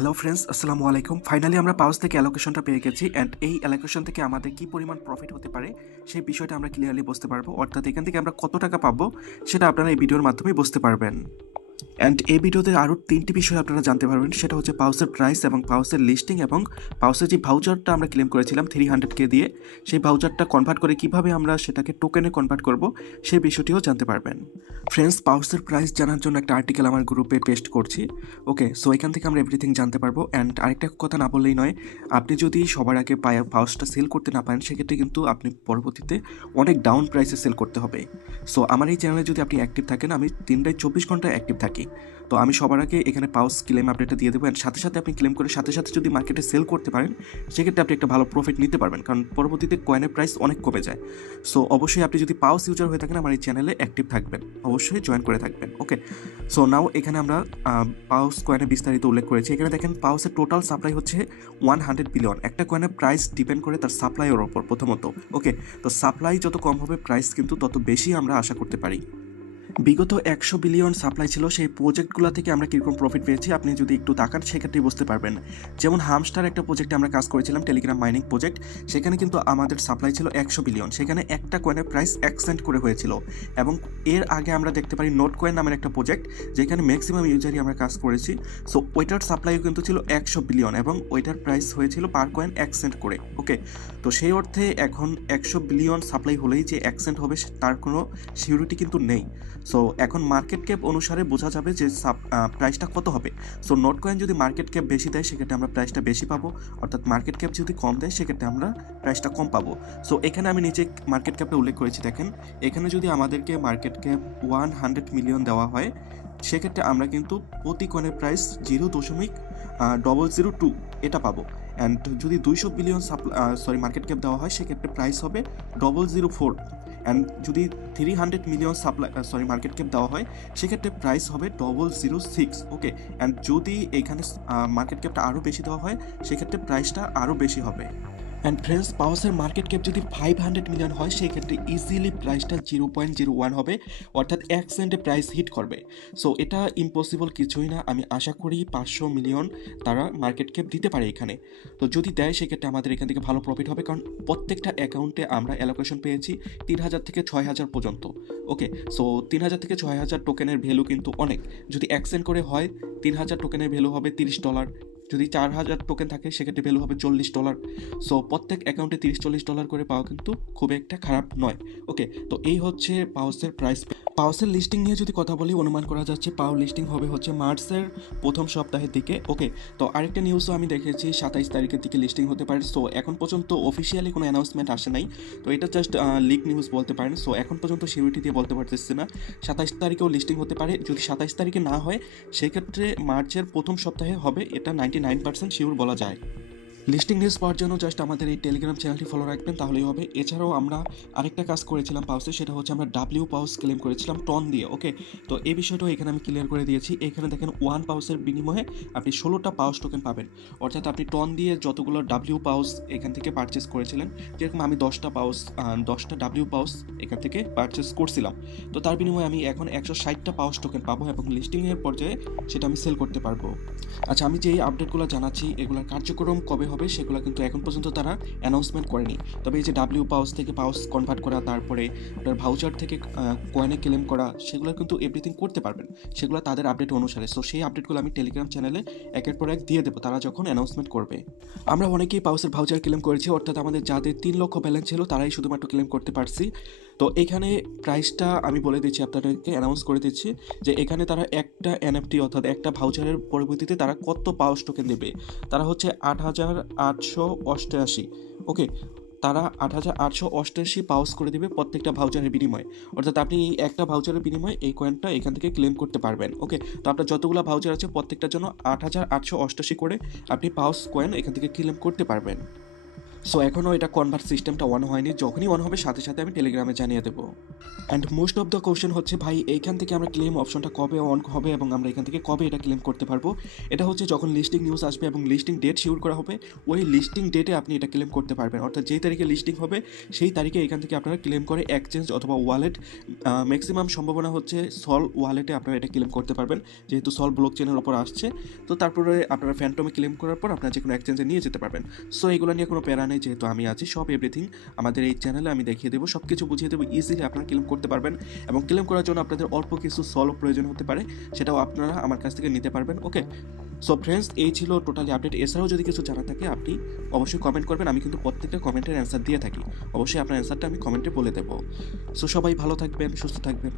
Hello friends, আসসালামু আলাইকুম। Finally আমরা পাউচ থেকে অ্যালোকেশনটা পেয়ে গেছি অ্যান্ড এই অ্যালোকেশন থেকে আমাদের কি পরিমাণ প্রফিট হতে পারে সেই বিষয়টা আমরা ক্লিয়ারলি বুঝতে পারবো। অর্থাৎ এখান থেকে আমরা কত টাকা পাবো সেটা আপনারা এই ভিডিওর মাধ্যমে বুঝতে পারবেন। অ্যান্ড এই ভিডিওতে আরও 3টি বিষয় আপনারা জানতে পারবেন, সেটা হচ্ছে পাউচের প্রাইস এবং পাউচের লিস্টিং এবং পাউচের যে ভাউচারটা আমরা ক্লেম করেছিলাম 300K দিয়ে, সেই ভাউচারটা কনভার্ট করে কিভাবে আমরা সেটাকে টোকেনে কনভার্ট করব সেই বিষয়টিও জানতে পারবেন। ফ্রেন্ডস, পাউচের প্রাইস জানার জন্য একটা আর্টিকেল আমার গ্রুপে পেস্ট করছি। ওকে, সো এখান থেকে আমরা এভরিথিং জানতে পারবো। অ্যান্ড আরেকটা কথা না বললেই নয়, আপনি যদি সবার আগে পাউচটা সেল করতে না পারেন সেক্ষেত্রে কিন্তু আপনি পরবর্তীতে অনেক ডাউন প্রাইসে সেল করতে হবে। সো আমার এই চ্যানেলে যদি আপনি অ্যাক্টিভ থাকেন, আমি 3/24 ঘন্টা অ্যাক্টিভ থাকি। তো আমি সবার আগে এখানে পাউচ ক্লেম আপডেটটা দিয়ে দেবো, অ্যান্ড সাথে সাথে আপনি ক্লেম করে সাথে সাথে যদি মার্কেটে সেল করতে পারেন সেক্ষেত্রে আপনি একটা ভালো প্রফিট নিতে পারবেন, কারণ পরবর্তীতে কয়েনের প্রাইস অনেক কমে যায়। সো অবশ্যই আপনি যদি পাউচ ইউজার হয়ে থাকেন আমার এই চ্যানেলে অ্যাক্টিভ থাকবেন, অবশ্যই জয়েন করে থাকবেন। ওকে, সো নাও এখানে আমরা পাউচ কয়েনের বিস্তারিত উল্লেখ করেছি। এখানে দেখেন পাউচের টোটাল সাপ্লাই হচ্ছে 100 বিলিয়ন। একটা কয়েনের প্রাইস ডিপেন্ড করে তার সাপ্লাইয়ের ওপর প্রথমত। ওকে, তো সাপ্লাই যত কম হবে প্রাইস কিন্তু তত বেশি আমরা আশা করতে পারি। বিগত 100 বিলিয়ন সাপ্লাই ছিল, সেই প্রজেক্টগুলো থেকে আমরা কীরকম প্রফিট পেয়েছি আপনি যদি একটু তাকান সেক্ষেত্রে বুঝতে পারবেন। যেমন হামস্টার একটা প্রজেক্টে আমরা কাজ করেছিলাম, টেলিগ্রাম মাইনিং প্রজেক্ট, সেখানে কিন্তু আমাদের সাপ্লাই ছিল 100 বিলিয়ন, সেখানে একটা কয়েনের প্রাইস 1 সেন্ট করে হয়েছিল। এবং এর আগে আমরা দেখতে পারি নোট কয়েন নামের একটা প্রজেক্ট, যেখানে ম্যাক্সিমাম ইউজারই আমরা কাজ করেছি। সো ওইটার সাপ্লাইও কিন্তু ছিল 100 বিলিয়ন এবং ওইটার প্রাইস হয়েছিল পার কয়েন 1 সেন্ট করে। ওকে, তো সেই অর্থে এখন 100 বিলিয়ন সাপ্লাই হলেই যে 1 সেন্ট হবে তার কোনো সিউরিটি কিন্তু নেই। সো এখন মার্কেট ক্যাপ অনুসারে বোঝা যাবে যে প্রাইসটা কত হবে। সো নোট কয়েন যদি মার্কেট ক্যাপ বেশি দেয় সেক্ষেত্রে আমরা প্রাইসটা বেশি পাবো, অর্থাৎ মার্কেট ক্যাপ যদি কম দেয় সেক্ষেত্রে আমরা প্রাইসটা কম পাবো। সো এখানে আমি নিচে মার্কেট ক্যাপটা উল্লেখ করেছি, দেখেন এখানে যদি আমাদেরকে মার্কেট ক্যাপ 100 মিলিয়ন দেওয়া হয় সেক্ষেত্রে আমরা কিন্তু প্রতি কয়েনের প্রাইস 0.002 এটা পাবো। অ্যান্ড যদি 200 বিলিয়ন মার্কেট ক্যাপ দেওয়া হয় সেক্ষেত্রে প্রাইস হবে 0.004। অ্যান্ড যদি 300 মিলিয়ন মার্কেট ক্যাপ দেওয়া হয় সেক্ষেত্রে প্রাইস হবে 0.006। ওকে, অ্যান্ড যদি এখানে মার্কেট ক্যাপটা আরও বেশি দেওয়া হয় সেক্ষেত্রে প্রাইসটা আরও বেশি হবে। অ্যান্ড ফ্রেন্ডস, পাউচের মার্কেট ক্যাপ যদি 500 মিলিয়ন হয় সেই ক্ষেত্রে ইজিলি প্রাইসটা 0.01 হবে, অর্থাৎ 1 সেন্টে প্রাইস হিট করবে। সো এটা ইম্পসিবল কিছুই না, আমি আশা করি 500 মিলিয়ন তারা মার্কেট ক্যাপ দিতে পারে এখানে। তো যদি দেয় সেক্ষেত্রে আমাদের এখান থেকে ভালো প্রফিট হবে, কারণ প্রত্যেকটা অ্যাকাউন্টে আমরা অ্যালোকেশন পেয়েছি 3000 থেকে 6000 পর্যন্ত। ওকে, সো 3000 থেকে 6000 টোকেনের ভ্যালু কিন্তু অনেক। যদি 1 সেন্ট করে হয় 3000 টোকেনের ভ্যালু হবে $30। যদি 4000 টোকেন থাকে সেক্ষেত্রে ভ্যালু হবে $40। সো প্রত্যেক অ্যাকাউন্টে $30-$40 করে পাওয়া কিন্তু খুব একটা খারাপ নয়। ওকে, তো এই হচ্ছে পাউচের প্রাইস। পাউচের লিস্টিং নিয়ে যদি কথা বলি, অনুমান করা যাচ্ছে পাউ লিস্টিং হবে হচ্ছে মার্চের প্রথম সপ্তাহের দিকে। ওকে, তো আরেকটা নিউজও আমি দেখেছি 27 তারিখের দিকে লিস্টিং হতে পারে। সো এখন পর্যন্ত অফিসিয়ালি কোনো অ্যানাউন্সমেন্ট আসে নাই, তো এটা জাস্ট লিক নিউজ বলতে পারেন। সো এখন পর্যন্ত সিউরিটি দিয়ে বলতে পারতেছি না, 27 তারিখেও লিস্টিং হতে পারে। যদি 27 তারিখে না হয় সেক্ষেত্রে মার্চের প্রথম সপ্তাহে হবে, এটা 99% শিওর বলা যায়। লিস্টিং নিউজ পাওয়ার জন্য জাস্ট আমাদের এই টেলিগ্রাম চ্যানেলটি ফলো রাখবেন, তাহলেই হবে। এছাড়াও আমরা আরেকটা কাজ করেছিলাম পাউসে, সেটা হচ্ছে আমরা ডাব্লিউ পাউস ক্লেম করেছিলাম টন দিয়ে। ওকে, তো এই বিষয়টাও এখানে আমি ক্লিয়ার করে দিয়েছি। এখানে দেখেন 1 পাউসের বিনিময়ে আপনি 16টা পাউস টোকেন পাবেন, অর্থাৎ আপনি টন দিয়ে যতগুলো ডাব্লিউ পাউস এখান থেকে পারচেস করেছিলেন, যেরকম আমি 10টা ডাব্লিউ পাউস এখান থেকে পারচেস করছিলাম, তো তার বিনিময়ে আমি এখন 160টা পাউস টোকেন পাবো এবং লিস্টিংয়ের পর্যায়ে সেটা আমি সেল করতে পারবো। আচ্ছা, আমি যে আপডেটগুলো জানাচ্ছি এগুলোর কার্যক্রম কবে হবে সেগুলো কিন্তু এখন পর্যন্ত তারা অ্যানাউন্সমেন্ট করেনি। তবে এই যে ডাব্লিউ পাউস থেকে পাউস কনভার্ট করা, তারপরে আপনার ভাউচার থেকে কয়েনে ক্লেম করা, সেগুলো কিন্তু এভরিথিং করতে পারবেন, সেগুলো তাদের আপডেট অনুসারে। সো সেই আপডেটগুলো আমি টেলিগ্রাম চ্যানেলে একের পর এক দিয়ে দেবো তারা যখন অ্যানাউন্সমেন্ট করবে। আমরা অনেকেই পাউসের ভাউচার ক্লেম করেছি, অর্থাৎ আমাদের যাদের 3 লক্ষ ব্যালেন্স ছিল তারাই শুধুমাত্র ক্লেম করতে পারছি। তো এখানে প্রাইসটা আমি বলে দিচ্ছি, আপনাদেরকে অ্যানাউন্স করে দিচ্ছি যে এখানে তারা একটা এনএফটি অর্থাৎ একটা ভাউচারের পরবর্তীতে তারা কত পাউস টোকেন দেবে। তারা হচ্ছে 8888। ওকে, তারা 8888 পাউস করে দেবে প্রত্যেকটা ভাউচারের বিনিময়ে, অর্থাৎ আপনি এই একটা ভাউচারের বিনিময়ে এই কয়েনটা এখান থেকে ক্লেম করতে পারবেন। ওকে, তো আপনার যতগুলো ভাউচার আছে প্রত্যেকটার জন্য 8888 করে আপনি পাউস কয়েন এখান থেকে ক্লেম করতে পারবেন। সো এখনও এটা কনভার্ট সিস্টেমটা অন হয়নি, যখনই অন হবে সাথে সাথে আমি টেলিগ্রামে জানিয়ে দেবো। And most of the question হচ্ছে ভাই এইখান থেকে আমরা ক্লেম অপশনটা কবে অন হবে এবং আমরা এখান থেকে কবে এটা ক্লেম করতে পারবো। এটা হচ্ছে যখন লিস্টিং নিউজ আসবে এবং লিস্টিং ডেট শিওর করা হবে, ওই লিস্টিং ডেটে আপনি এটা ক্লেম করতে পারবেন। অর্থাৎ যেই তারিখে লিস্টিং হবে সেই তারিখে এখান থেকে আপনারা ক্লেম করে এক্সচেঞ্জ অথবা ওয়ালেট, ম্যাক্সিমাম সম্ভাবনা হচ্ছে সল ওয়ালেটে আপনারা এটা ক্লেম করতে পারবেন, যেহেতু সল ব্লক চেনের ওপর আসছে। তো তারপরে আপনারা ফ্যান্টমে ক্লেম করার পর আপনারা যে কোনো এক্সচেঞ্জে নিয়ে যেতে পারবেন। সো এগুলো নিয়ে কোনো প্যারা নেই, যেহেতু আমি আছি, সব এভরিথিং আমাদের এই চ্যানেলে আমি দেখিয়ে দেবো, সব কিছু বুঝিয়ে দেবো, ইজিলি আপনারা ক্লেম করতে পারবেন। এবং ক্লেম করার জন্য আপনাদের অল্প কিছু সলভ প্রয়োজন হতে পারে, সেটাও আপনারা আমার কাছ থেকে নিতে পারবেন। ওকে, সো ফ্রেন্ডস, এই ছিল টোটালি আপডেট। এছাড়াও যদি কিছু জানা থাকে আপনি অবশ্যই কমেন্ট করবেন, আমি কিন্তু প্রত্যেকটা কমেন্টের অ্যান্সার দিয়ে থাকি, অবশ্যই আপনার অ্যান্সারটা আমি কমেন্টে বলে দেবো। সো সবাই ভালো থাকবেন, সুস্থ থাকবেন।